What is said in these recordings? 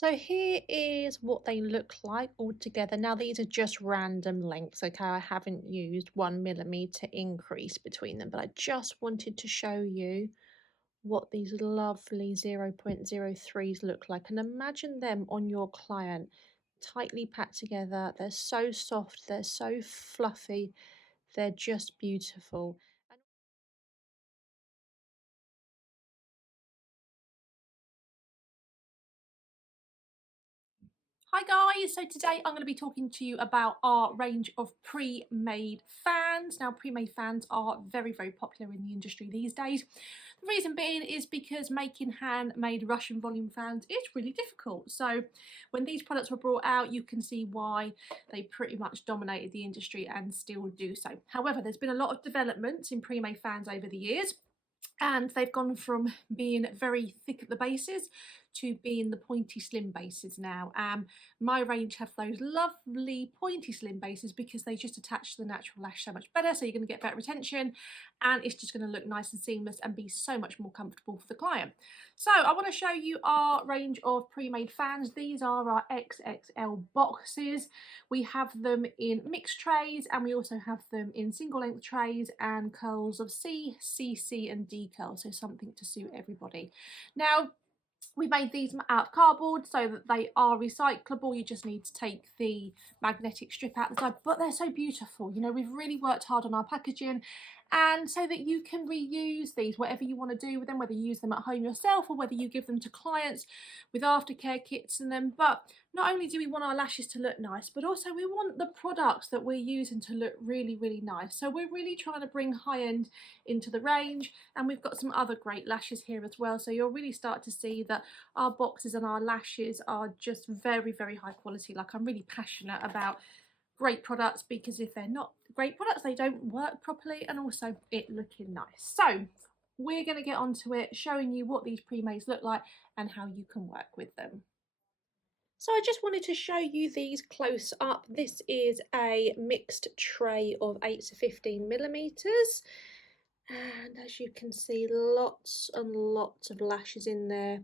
So here is what they look like all together. Now these are just random lengths, okay? I haven't used 1 millimeter increase between them, but I just wanted to show you what these lovely 0.03s look like. And imagine them on your client, tightly packed together. They're so soft, they're so fluffy, they're just beautiful. Hi guys, so today I'm going to be talking to you about our range of pre-made fans. Now pre-made fans are very popular in the industry these days. The reason being is because making handmade Russian volume fans is really difficult. So when these products were brought out, you can see why they pretty much dominated the industry and still do so. However, there's been a lot of developments in pre-made fans over the years, and they've gone from being very thick at the bases to being the pointy slim bases now. My range have those lovely pointy slim bases because they just attach to the natural lash so much better, so you're going to get better retention, and it's just going to look nice and seamless and be so much more comfortable for the client. So I want to show you our range of pre-made fans. These are our XXL boxes. We have them in mixed trays, and we also have them in single length trays and curls of C, CC and D curl, so something to suit everybody. Now we made these out of cardboard so that they are recyclable. You just need to take the magnetic strip out the side, but they're so beautiful. You know, we've really worked hard on our packaging, and so that you can reuse these, whatever you want to do with them, whether you use them at home yourself or whether you give them to clients with aftercare kits in them. But not only do we want our lashes to look nice, but also we want the products that we're using to look really nice. So we're really trying to bring high end into the range, and we've got some other great lashes here as well. So you'll really start to see that our boxes and our lashes are just very high quality. Like, I'm really passionate about great products, because if they're not great products, they don't work properly, and also it looking nice. So we're going to get onto it, showing you what these pre-mades look like and how you can work with them. So I just wanted to show you these close up. This is a mixed tray of 8 to 15 millimeters. And as you can see, lots and lots of lashes in there,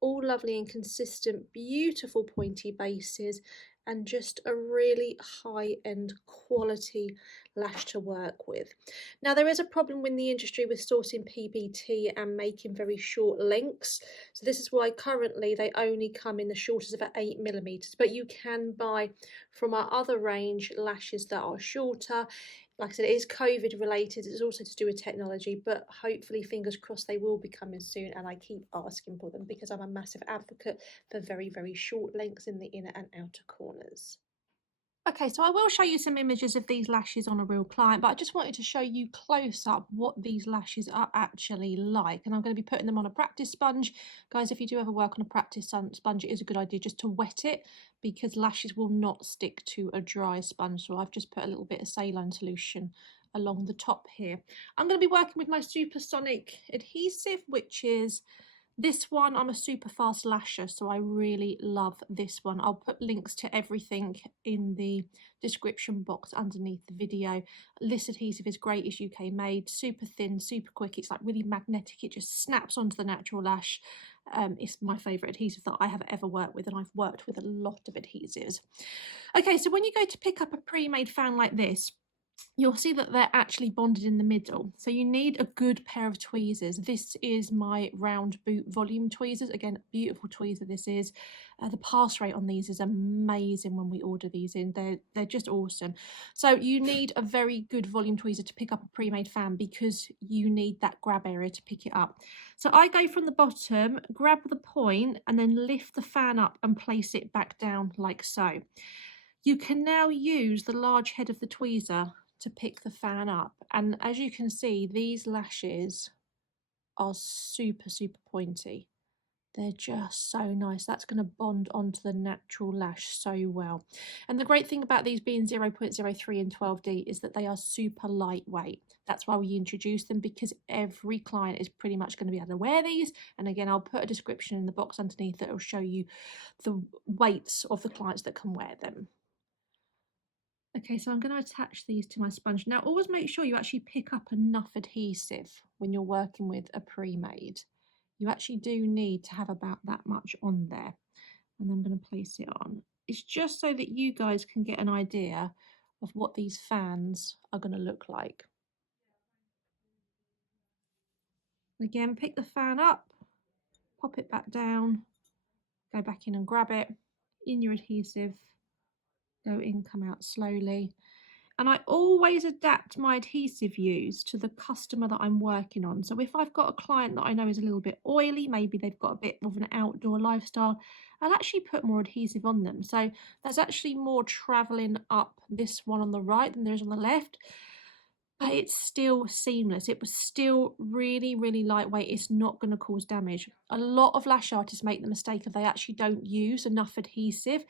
all lovely and consistent, beautiful pointy bases, and just a really high-end quality lash to work with. Now, there is a problem in the industry with sourcing PBT and making very short lengths. So this is why currently they only come in the shortest of 8 millimeters, but you can buy from our other range lashes that are shorter. Like I said, it is COVID related. It's also to do with technology, but hopefully, fingers crossed, they will be coming soon. And I keep asking for them because I'm a massive advocate for very short lengths in the inner and outer corners. Okay, so I will show you some images of these lashes on a real client, but I just wanted to show you close up what these lashes are actually like. And I'm going to be putting them on a practice sponge. Guys, if you do ever work on a practice sponge, it is a good idea just to wet it, because lashes will not stick to a dry sponge. So I've just put a little bit of saline solution along the top here. I'm going to be working with my supersonic adhesive, which is this one. I'm a super fast lasher, so I really love this one. I'll put links to everything in the description box underneath the video. This adhesive is great, it's UK made, super thin, super quick. It's like really magnetic, it just snaps onto the natural lash. It's my favourite adhesive that I have ever worked with, and I've worked with a lot of adhesives. Okay, so when you go to pick up a pre-made fan like this, you'll see that they're actually bonded in the middle. So you need a good pair of tweezers. This is my round boot volume tweezers. Again, beautiful tweezer this is. The pass rate on these is amazing when we order these in. They're just awesome. So you need a very good volume tweezer to pick up a pre-made fan, because you need that grab area to pick it up. So I go from the bottom, grab the point, and then lift the fan up and place it back down like so. You can now use the large head of the tweezer to pick the fan up, and as you can see, these lashes are super pointy. They're just so nice. That's going to bond onto the natural lash so well. And the great thing about these being 0.03 and 12D is that they are super lightweight. That's why we introduce them, because every client is pretty much going to be able to wear these. And again, I'll put a description in the box underneath that will show you the weights of the clients that can wear them. Okay, so I'm going to attach these to my sponge. Now, always make sure you actually pick up enough adhesive when you're working with a pre-made. You actually do need to have about that much on there. and I'm going to place it on. It's just so that you guys can get an idea of what these fans are going to look like. Again, pick the fan up, pop it back down, go back in and grab it, in your adhesive, go in, come out slowly. And I always adapt my adhesive use to the customer that I'm working on. So if I've got a client that I know is a little bit oily, maybe they've got a bit of an outdoor lifestyle, I'll actually put more adhesive on them. So there's actually more traveling up this one on the right than there is on the left. But it's still seamless. It was still really, really lightweight. It's not going to cause damage. A lot of lash artists make the mistake of they actually don't use enough adhesive.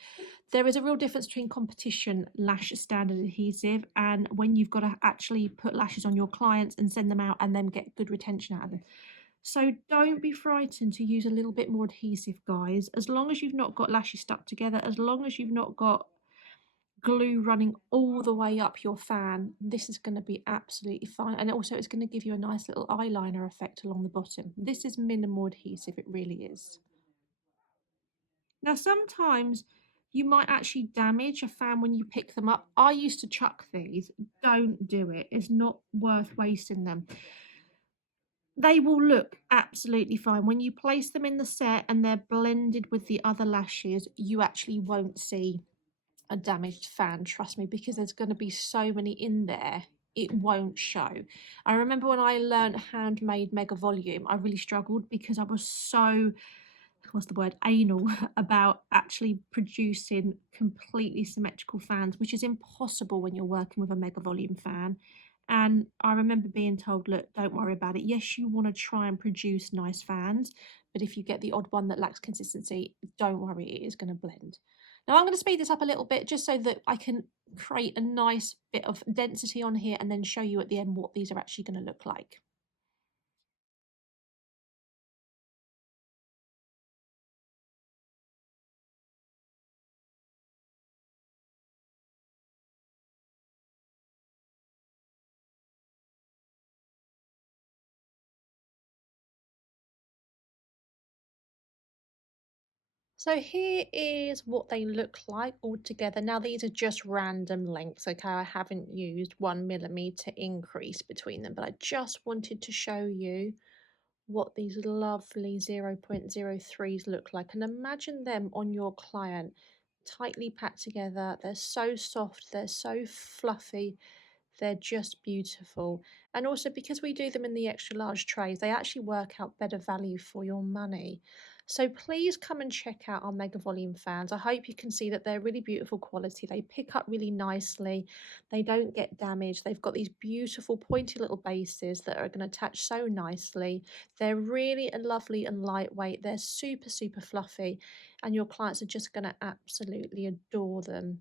There is a real difference between competition lash standard adhesive and when you've got to actually put lashes on your clients and send them out and then get good retention out of them. So don't be frightened to use a little bit more adhesive, guys. As long as you've not got lashes stuck together, as long as you've not got glue running all the way up your fan, this is going to be absolutely fine. And also it's going to give you a nice little eyeliner effect along the bottom. This is minimal adhesive, it really is. Now sometimes you might actually damage a fan when you pick them up. I used to chuck these. Don't do it. It's not worth wasting them. They will look absolutely fine. When you place them in the set and they're blended with the other lashes, you actually won't see a damaged fan, trust me, because there's going to be so many in there, it won't show. I remember when I learned handmade mega volume, I really struggled because I was so, what's the word, anal about actually producing completely symmetrical fans, which is impossible when you're working with a mega volume fan. And I remember being told, look, don't worry about it. Yes, you want to try and produce nice fans, but if you get the odd one that lacks consistency, don't worry, it is going to blend. Now I'm going to speed this up a little bit just so that I can create a nice bit of density on here and then show you at the end what these are actually going to look like. So here is what they look like all together. Now these are just random lengths, okay? I haven't used 1mm increase between them, but I just wanted to show you what these lovely 0.03s look like. And imagine them on your client, tightly packed together. They're so soft, they're so fluffy. They're just beautiful. And also because we do them in the extra large trays, they actually work out better value for your money. So please come and check out our mega volume fans. I hope you can see that they're really beautiful quality. They pick up really nicely. They don't get damaged. They've got these beautiful pointy little bases that are going to attach so nicely. They're really lovely and lightweight. They're super, super fluffy. And your clients are just going to absolutely adore them.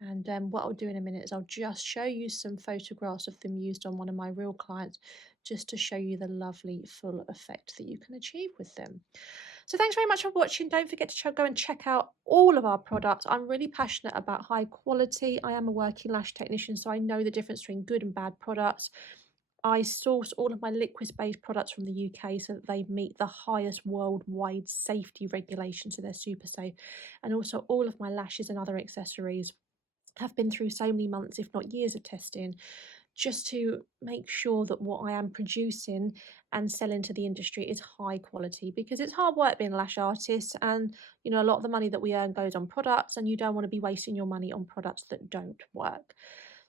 And what I'll do in a minute is I'll just show you some photographs of them used on one of my real clients just to show you the lovely full effect that you can achieve with them. So thanks very much for watching. Don't forget to go and check out all of our products. I'm really passionate about high quality. I am a working lash technician, so I know the difference between good and bad products. I source all of my liquids-based products from the UK so that they meet the highest worldwide safety regulations, so they're super safe. And also all of my lashes and other accessories have been through so many months, if not years of testing, just to make sure that what I am producing and selling to the industry is high quality, because it's hard work being a lash artist, and you know, a lot of the money that we earn goes on products, and you don't want to be wasting your money on products that don't work.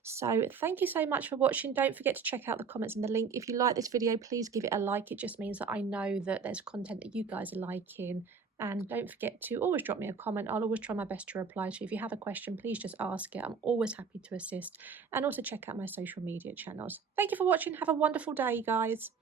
So thank you so much for watching. Don't forget to check out the comments and the link. If you like this video, please give it a like. It just means that I know that there's content that you guys are liking. And don't forget to always drop me a comment. I'll always try my best to reply to you. If you have a question, please just ask it. I'm always happy to assist. And also check out my social media channels. Thank you for watching. Have a wonderful day, guys.